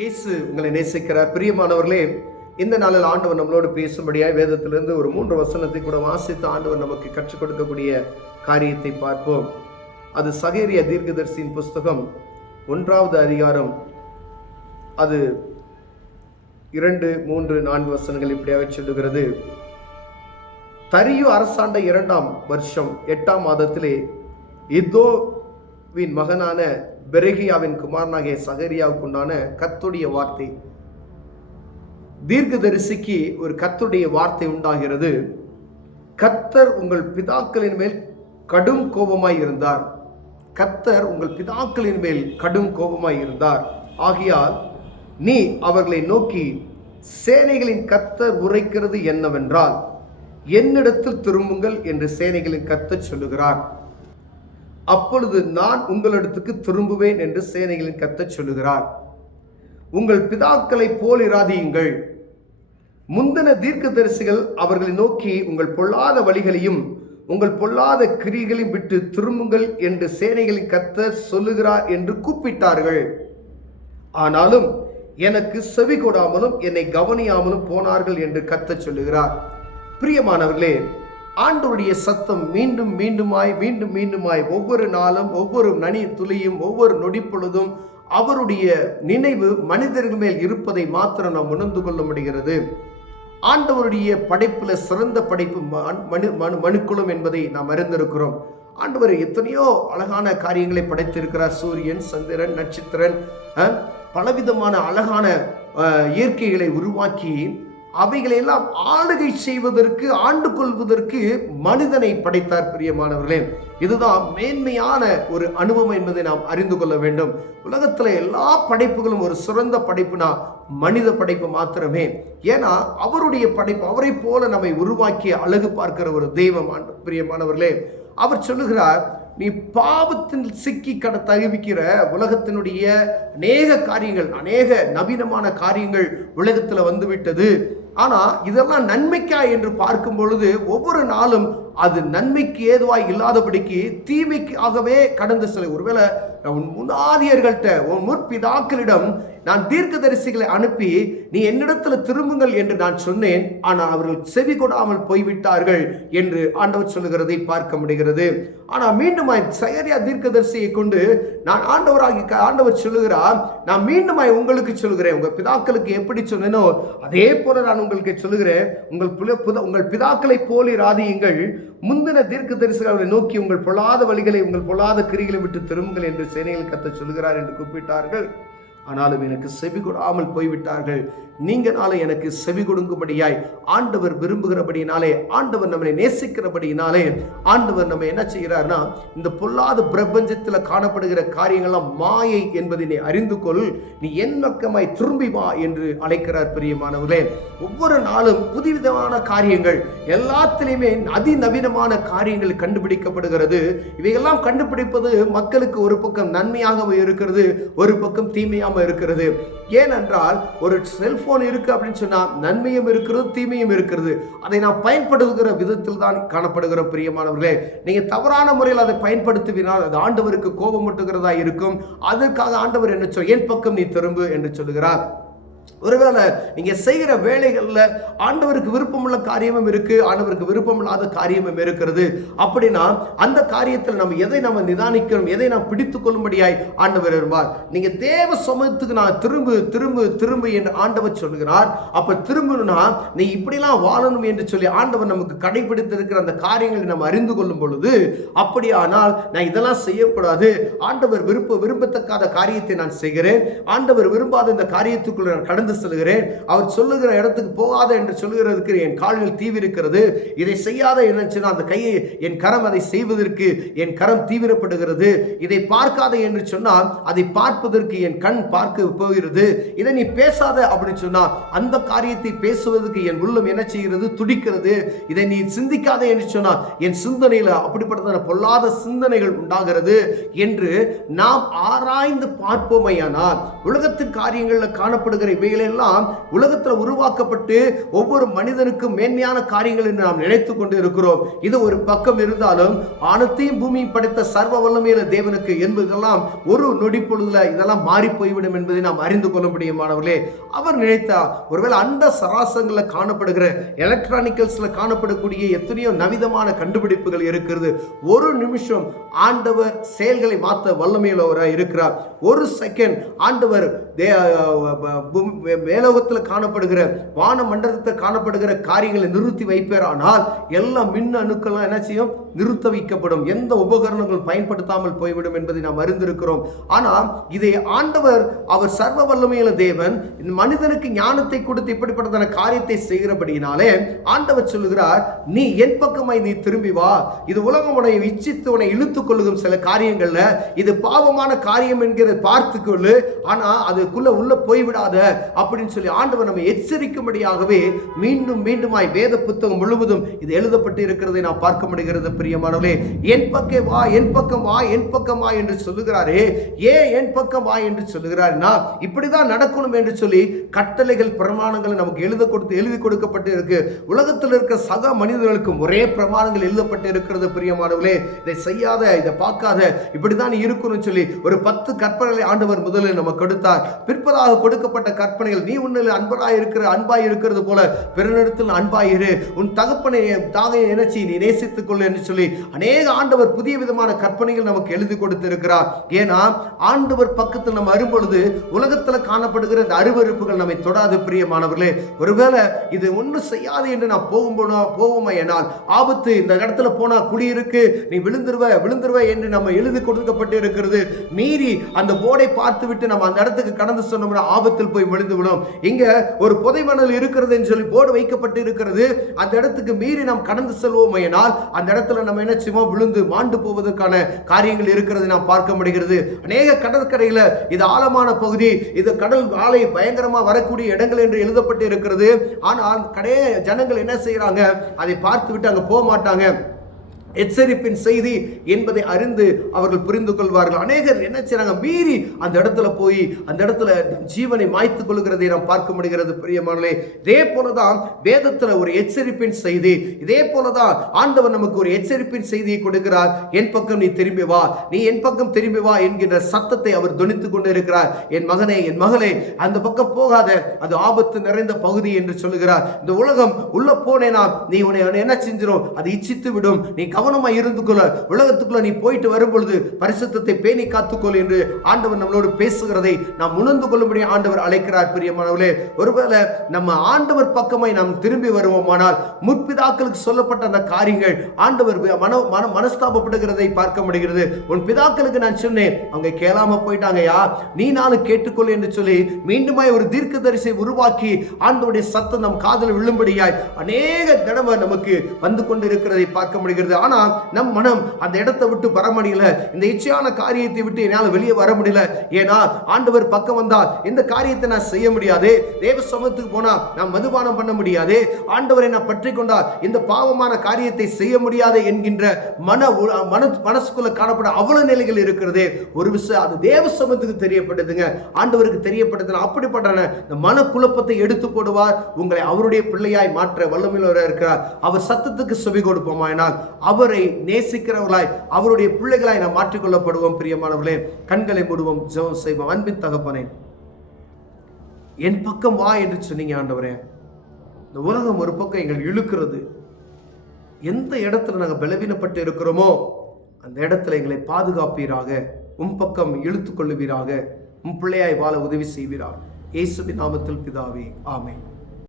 இயேசு உங்களை நேசிக்கிறார். பிரியமானவர்களே, இந்த நாளில் ஆண்டவர் நம்மளோடு பேசும்படியாய் வேதத்திலிருந்து ஒரு 3 வசனத்தை கூட வாசித்து ஆண்டவர் நமக்கு கற்றுக் கொடுக்கக்கூடிய காரியத்தை பார்ப்போம். அது சகேரியா தீர்க்கதரிசியின் புஸ்தகம் 1வது அதிகாரம், அது 2, 3, 4 வசனங்கள் இப்படியாக சொல்லுகிறது. தரியு அரசாண்ட 2ஆம் வருஷம் 8ஆம் மாதத்திலே இதோவின் மகனான பெரகியாவின் குமாரனாகிய சகரியாவுக்கு உண்டான கர்த்தருடைய வார்த்தை. தீர்க்கதரிசிக்கு ஒரு கர்த்தருடைய வார்த்தை உண்டாகிறது. கர்த்தர் உங்கள் பிதாக்களின் மேல் கடும் கோபமாய் இருந்தார். கர்த்தர் உங்கள் பிதாக்களின் மேல் கடும் கோபமாய் இருந்தார். ஆகையால் நீ அவர்களை நோக்கி, சேனைகளின் கர்த்தர் உரைக்கிறது என்னவென்றால், என்னிடத்தில் திரும்புங்கள் என்று சேனைகளின் கர்த்தர் சொல்லுகிறார். அப்பொழுது நான் உங்களிடத்துக்கு திரும்புவேன் என்று சேனைகளின் கர்த்தர் சொல்லுகிறார். உங்கள் பிதாக்களை போல் இராதீயுங்கள். முந்தின தீர்க்கதரிசிகள் அவர்களை நோக்கி, உங்கள் பொல்லாத வழிகளையும் உங்கள் பொல்லாத கிரியைகளையும் விட்டு திரும்புங்கள் என்று சேனைகளின் கர்த்தர் சொல்லுகிறார் என்று கூப்பிட்டார்கள். ஆனாலும் எனக்கு செவி கொடாமலும் என்னை கவனியாமலும் போனார்கள் என்று கர்த்தர் சொல்லுகிறார். பிரியமானவர்களே, ஆண்டவருடைய சத்தம் மீண்டும் மீண்டுமாய் ஒவ்வொரு நாளும், ஒவ்வொரு நனி துளியும், ஒவ்வொரு நொடி பொழுதும் அவருடைய நினைவு மனிதர்கள் மேல் இருப்பதை மாத்திரம் நாம் உணர்ந்து கொள்ள முடிகிறது. ஆண்டவருடைய படைப்புல சிறந்த படைப்பு மனுக்குளம் என்பதை நாம் அறிந்திருக்கிறோம். ஆண்டவர் எத்தனையோ அழகான காரியங்களை படைத்திருக்கிறார். சூரியன், சந்திரன், நட்சத்திரன், பலவிதமான அழகான இயற்கைகளை உருவாக்கி அவைகளெல்லாம் ஆளுகை செய்வதற்கு, ஆண்டு கொள்வதற்கு மனிதனை படைத்தார். பிரியமானவர்களே, இதுதான் மேன்மையான ஒரு அனுபவம் என்பதை நாம் அறிந்து கொள்ள வேண்டும். உலகத்தில் எல்லா படைப்புகளும் ஒரு சிறந்த படைப்புனா மனித படைப்பு மாத்திரமே. ஏன்னா அவருடைய படைப்பு, அவரை போல நம்மை உருவாக்கி அழகு பார்க்கிற ஒரு தெய்வம். பிரியமானவர்களே, அவர் சொல்லுகிறார், நீ பாவத்தில் சிக்கி தவிக்கிற உலகத்தினுடைய அநேக காரியங்கள், அநேக நவீனமான காரியங்கள் உலகத்தில் வந்துவிட்டது. ஆனா இதெல்லாம் நன்மைக்கா என்று பார்க்கும் பொழுது ஒவ்வொரு நாளும் அது நன்மைக்கு ஏதுவாய் இல்லாதபடிக்கு தீமைக்காகவே கடந்து செல்ல. ஒருவேளை உன் முன்னாதியர்கள்ட்ட, உன் முற்பிதாக்களிடம் நான் தீர்க்கதரிசிகளை அனுப்பி நீ என்னிடத்துல திரும்புங்கள் என்று நான் சொன்னேன், ஆனால் அவர்கள் செவி கொடாமல் போய்விட்டார்கள் என்று ஆண்டவர் சொல்லுகிறதை பார்க்க முடிகிறது. ஆனால் மீண்டுமாய் சகரியா தீர்க்கதரிசியை கொண்டு நான் ஆண்டவர் சொல்லுகிறார், நான் மீண்டுமாய் உங்களுக்கு சொல்லுகிறேன், உங்கள் பிதாக்களுக்கு எப்படி சொன்னேனோ அதே போல நான் உங்களுக்கு சொல்லுகிறேன், உங்கள் பிதாக்களை போல இராதீயுங்கள். முந்தின தீர்க்கதரிசிகளை நோக்கி, உங்கள் பொல்லாத வழிகளை, உங்கள் பொல்லாத கிரிகளை விட்டு திரும்புங்கள் என்று சேனைகள் கர்த்தர் சொல்லுகிறார் என்று கூப்பிட்டார்கள். ஆனாலும் எனக்கு செவி கொடாமல் போய்விட்டார்கள். நீங்களால எனக்கு செவி கொடுங்கும்படியாய் ஆண்டவர் விரும்புகிறபடினாலே, ஆண்டவர் நம்மை நேசிக்கிறபடினாலே ஆண்டவர் நம்ம என்ன செய்கிறார்னா, இந்த பொல்லாத பிரபஞ்சத்தில் காணப்படுகிற காரியங்கள்லாம் மாயை என்பதை நீ அறிந்து கொள், நீ என் பக்கமாய் திரும்பி வா என்று அழைக்கிறார். பிரியமானவர்களே, ஒவ்வொரு நாளும் புதுவிதமான காரியங்கள், எல்லாத்திலையுமே அதிநவீனமான காரியங்கள் கண்டுபிடிக்கப்படுகிறது. இவையெல்லாம் கண்டுபிடிப்பது மக்களுக்கு ஒரு பக்கம் நன்மையாகவே இருக்கிறது, ஒரு பக்கம் தீமையாக இருக்கிறது. ஏனென்றால் ஒரு செல்போன் இருக்கு அப்படின்னு சொன்னா நன்மையும் இருக்கிறது, தீமையும் இருக்கிறது. அதை நாம் பயன்படுத்துகிற விதத்தில் தான் காணப்படுகிறோம். பிரியமானவர்களே, நீங்க தவறான முறையில் அதை பயன்படுத்துவினால் அது ஆண்டவருக்கு கோபமூட்டுகிறதா இருக்கும். அதற்காக ஆண்டவர் என்ன சொல், என் பக்கம் நீ திரும்பு என்று சொல்லுகிறார். ஒருவேளை நீங்க செய்கிற வேலைகள்ல ஆண்டவருக்கு விருப்பமுள்ள காரியமும் இருக்கு, ஆண்டவருக்கு விருப்பமில்லாத காரியமும் இருக்கிறது. அப்படின்னா அந்த காரியத்தில் நம்ம எதை நம்ம நிதானிக்கணும், எதை நாம் பிடித்துக் கொள்ளும்படியாய் ஆண்டவர் வருவார். நீங்க தேவ சமூகத்துக்கு நான் திரும்பு என்று ஆண்டவர் சொல்லுகிறார். அப்ப திரும்பணும்னா நீ இப்படிலாம் வாழணும் என்று சொல்லி ஆண்டவர் நமக்கு கடைபிடித்திருக்கிற அந்த காரியங்களை நம்ம அறிந்து கொள்ளும் பொழுது, அப்படியானால் நான் இதெல்லாம் செய்யக்கூடாது, ஆண்டவர் விரும்பத்தக்காத காரியத்தை நான் செய்கிறேன், ஆண்டவர் விரும்பாத இந்த காரியத்துக்குள்ள நான் கடந்து செல்கிறேன், அவர் சொல்லுகிற இடத்துக்கு போகாத என்று சொல்லுகிறதுக்கு என் கால்கள் தீவிரிக்கிறது, இதை செய்யாத என்ன அந்த கையை, என் கரம் அதை செய்வதற்கு என் கரம் தீவிரப்படுகிறது, இதை பார்க்காத என்று சொன்னால் அதை பார்ப்பதற்கு என் கண் பார்க்க போகிறது, இதை நீ பேசாத அப்படின்னு சொன்னா அந்த காரியத்தை பேசுவதற்கு என் உள்ளம் என்ன செய்கிறது, துடிக்கிறது, இதை நீ சிந்திக்காத என்று சொன்னால் என் சிந்தனையில் அப்படிப்பட்ட பொல்லாத சிந்தனைகள் உண்டாகிறது என்று நாம் ஆராய்ந்து பார்ப்போமையானால் உலகத்தின் காரியங்களில் காணப்படுகிற இவைகளெல்லாம் உலகத்தில் உருவாக்கப்பட்டு ஒவ்வொரு மனிதனுக்கும் மேன்மையான காரியங்கள் என்று நாம் நினைத்து கொண்டு இருக்கிறோம். இது ஒரு பக்கம் இருந்தாலும் வானத்தையும் பூமியும் படைத்த சர்வ வல்லமையுள்ள தேவனுக்கு என்பதெல்லாம் ஒரு நொடி பொழுதுல இதெல்லாம் மாறி போய்விடும் என்பதை நாம் அறிந்து கொள்ள முடியுமானவர்களே. அவர் நினைத்தார் ஒருவேளை அண்ட சராசங்களில் காணப்படுகிற எலக்ட்ரானிக்கல்ஸ்ல காணப்படக்கூடிய எத்தனையோ நவீனமான கண்டுபிடிப்புகள் இருக்கிறது. ஒரு நிமிஷம் ஆண்டவர் செயல்களை மாற்ற வல்லமையுள்ளவராக இருக்கிறார். ஒரு செகண்ட் ஆண்டவர் மேலோகத்தில் காணப்படுகிற வான மண்டலத்தில் காணப்படுகிற காரியங்களை நிறுத்தி வைப்பாரானால் எல்லா மின் அணுக்கள்லாம் என்ன செய்யும்? நிறுத்த வைக்கப்படும். எந்த உபகரணங்கள் பயன்படுத்தாமல் போய்விடும் என்பதை நாம் அறிந்திருக்கிறோம். ஆனால் இதை ஆண்டவர், அவர் சர்வ வல்லமையுள்ள தேவன், மனிதனுக்கு ஞானத்தை கொடுத்து இப்படிப்பட்ட காரியத்தை செய்கிறபடியினாலே ஆண்டவர் சொல்லுகிறார், நீ என் பக்கமாய் நீ திரும்பி வா. இது உலகம் உன்னை இச்சித்து உன்னை இழுத்துக் கொள்ளும் சில காரியங்கள்ல இது பாவமான காரியம் என்கிறத பார்த்துக்கொள்ளு, ஆனா அதுக்குள்ள உள்ள போய்விடாத அப்படின்னு சொல்லி ஆண்டவர் நம்ம எச்சரிக்கும்படியாகவே மீண்டும் மீண்டுமாய் வேத புத்தகம் முழுவதும் இது எழுதப்பட்டு இருக்கிறதை நாம் பார்க்க முடிகிறது. பிரியமானவர்களே, என் பக்கம் வா, என் பக்கம் வா, என் பக்கம் வா என்று சொல்லுகிறாரே. ஏன் என் பக்கம் வா என்று சொல்லுகிறார்னா இப்படிதான் நடக்கணும் என்று சொல்லி கட்டளைகள் பிரமாணங்கள் நமக்கு எழுதி கொடுக்கப்பட்டு இருக்கு. உலகத்தில் இருக்கிற சக மனிதர்களுக்கும் ஒரே பிரமாணங்கள் எழுதப்பட்டு இருக்கிறது. பிரியமானவர்களே, இதை செய்யாத, இதை பார்க்காத, இப்படிதான் இருக்கணும்னு சொல்லி ஒரு 10 கற்பனைகளை ஆண்டவர் முதலில் நமக்கு கொடுத்தார். பிற்பதாக கொடுக்கப்பட்ட கற்பனைகள், நீ உன்னில் அன்பாய் இருக்கிறது போல பிறனிடத்தில் அன்பாயிரு, உன் தகப்பனை தாயை நினைச்சி நீ நேசித்துக் கொள்ளு என்று சொல்லி அநேக ஆண்டவர் புதிய விதமான கற்பனைகள் நமக்கு எழுதி கொடுத்திருக்கிறார். ஏன்னா ஆண்டவர் பக்கத்தில் நம்ம வரும்பொழுது உலகத்தில் காணப்படுகிற இந்த அருவருப்புகள் நம்மை தொடாது. பிரியமானவர்களே, ஒருவேளை இது ஒன்றும் செய்யாது என்று நான் போவோமா என்னால் ஆபத்து, இந்த இடத்துல போனா குழி இருக்கு, நீ விழுந்துருவ என்று நம்ம எழுதி கொடுக்கப்பட்டு இருக்கிறது. மீறி அந்த போர்டை பார்த்து விட்டு நம்ம அந்த இடத்துக்கு கடந்து சொன்னோம்னா ஆபத்தில் போய் விழுந்து விடும். இங்க ஒரு புதைமணல் இருக்கிறது என்று சொல்லி போர்டு வைக்கப்பட்டு இருக்கிறது. அந்த இடத்துக்கு மீறி நாம் கடந்து செல்வோம் என்னால் அந்த இடத்துல நம்ம என்ன செய்வோம்? விழுந்து மாண்டு போவதற்கான காரியங்கள் இருக்கிறது நாம் பார்க்க முடிகிறது. அநேக கடற்கரையில இது ஆழமான பகுதி, இது கடல் ஆலை பயங்கரமா வரக்கூடிய இடங்கள் என்று எழுதப்பட்டு இருக்கிறது. ஆனால் ஜனங்கள் என்ன செய்யறாங்க? அதை பார்த்து விட்டு அங்க போக மாட்டாங்க. எச்சரிப்பின் செய்தி என்பதை அறிந்து அவர்கள் புரிந்து கொள்வார்கள். அநேகர் என்ன செய்றாங்க? மீறி அந்த இடத்துல போய் அந்த இடத்துல ஜீவனை மாய்த்துக் கொள்கிறதை நாம் பார்க்க முடிகிறது. பிரியமானவர்களே, இதே போலதான் வேதத்துல ஒரு எச்சரிப்பின் செய்தி, இதே போலதான் ஆண்டவர் நமக்கு ஒரு எச்சரிப்பின் செய்தியை கொடுக்கிறார். என் பக்கம் நீ திரும்பி வா, நீ என் பக்கம் திரும்பி வா என்கின்ற சத்தத்தை அவர் தொனித்துக் கொண்டு இருக்கிறார். என் மகனே, என் மகளே, அந்த பக்கம் போகாத, அது ஆபத்து நிறைந்த பகுதி என்று சொல்லுகிறார். இந்த உலகம் உள்ள போனேனா நீ உன்னை என்ன செஞ்சிடும்? அது இச்சித்து விடும். நீ கவனமாக இருந்து கொள்ள, உலகத்துக்குள்ள நீ போயிட்டு வரும் பொழுது பரிசுத்தத்தை பேணி காத்துக்கொள் என்று ஆண்டவர் நம்மளோடு பேசுகிறதை நாம் உணர்ந்து கொள்ளும்படி ஆண்டவர் அழைக்கிறார். பிரியமானவர்களே, ஒருவேளை நம்ம ஆண்டவர் பக்கமாய் நாம் திரும்பி வருவோமானால் முற்பிதாக்களுக்கு சொல்லப்பட்ட அந்த காரியங்கள் ஆண்டவர் மனஸ்தாபப்படுகிறதை பார்க்க முடிகிறது. உன் பிதாக்களுக்கு நான் சொன்னேன், அவங்க கேளாம போயிட்டாங்கயா, நீ நானும் கேட்டுக்கொள் என்று சொல்லி மீண்டுமாய் ஒரு தீர்க்கதரிசியை உருவாக்கி ஆண்டவருடைய சத்தம் நம் காதல் விழும்படியாய் அநேக தடவை நமக்கு வந்து கொண்டிருக்கிறதை பார்க்க முடிகிறது. ஆனால் நம் மனம் அந்த இடத்தை விட்டு வர முடியல, இந்த இச்சையான காரியத்தை விட்டு என்னால் வெளியே வர முடியல. ஏன்னா ஆண்டவர் பக்கம் வந்தால் இந்த காரியத்தை நான் செய்ய முடியாது, தேவ சமூகத்துக்கு போனா நான் மதுபானம் பண்ண முடியாது, ஆண்டவரை நான் பற்றி கொண்டால் இந்த பாவமான காரியத்தை செய்ய முடியாது என்கின்ற மனசுக்குள்ள காணப்பட அவ்வளவு நிலைகள் இருக்கிறது. ஒரு விஷயம் அது தேவ சமூகத்துக்கு தெரியப்பட்டதுங்க, ஆண்டவருக்கு தெரியப்பட்டது. அப்படிப்பட்ட இந்த மன குழப்பத்தை எடுத்து போடுவார், உங்களை அவருடைய பிள்ளையாய் மாற்ற வல்லமையுள்ளவராக இருக்கிறார். அவர் சத்தத்துக்கு செவி கொடுப்போமா என்னால் அவரை நேசிக்கிறவர்களாய் அவருடைய பிள்ளைகளாய் நாம் மாற்றிக்கொள்ளப்படுவோம். பிரியமானவர்களே, கண்களை மூடுவோம், ஜெபம் செய்வோம். அன்பின் தகப்பனே, என் பக்கம் வா என்று சொன்னீங்க ஆண்டவரே. இந்த உலகம் ஒரு பக்கம் எங்களை இழுக்கிறது. எந்த இடத்துல நாங்கள் பலவீனப்பட்டு இருக்கிறோமோ அந்த இடத்துல எங்களை பாதுகாப்பீராக, உம் பக்கம் இழுத்துக் கொள்ளுவீராக, உம் பிள்ளையாய் வாழ உதவி செய்வீராக. இயேசுவின் நாமத்தில் பிதாவே, ஆமென்.